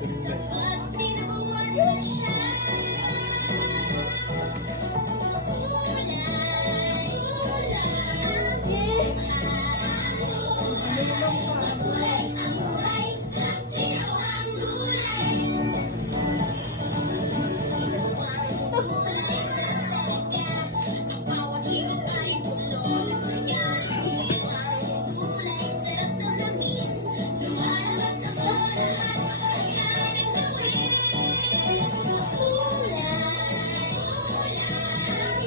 The Yeah.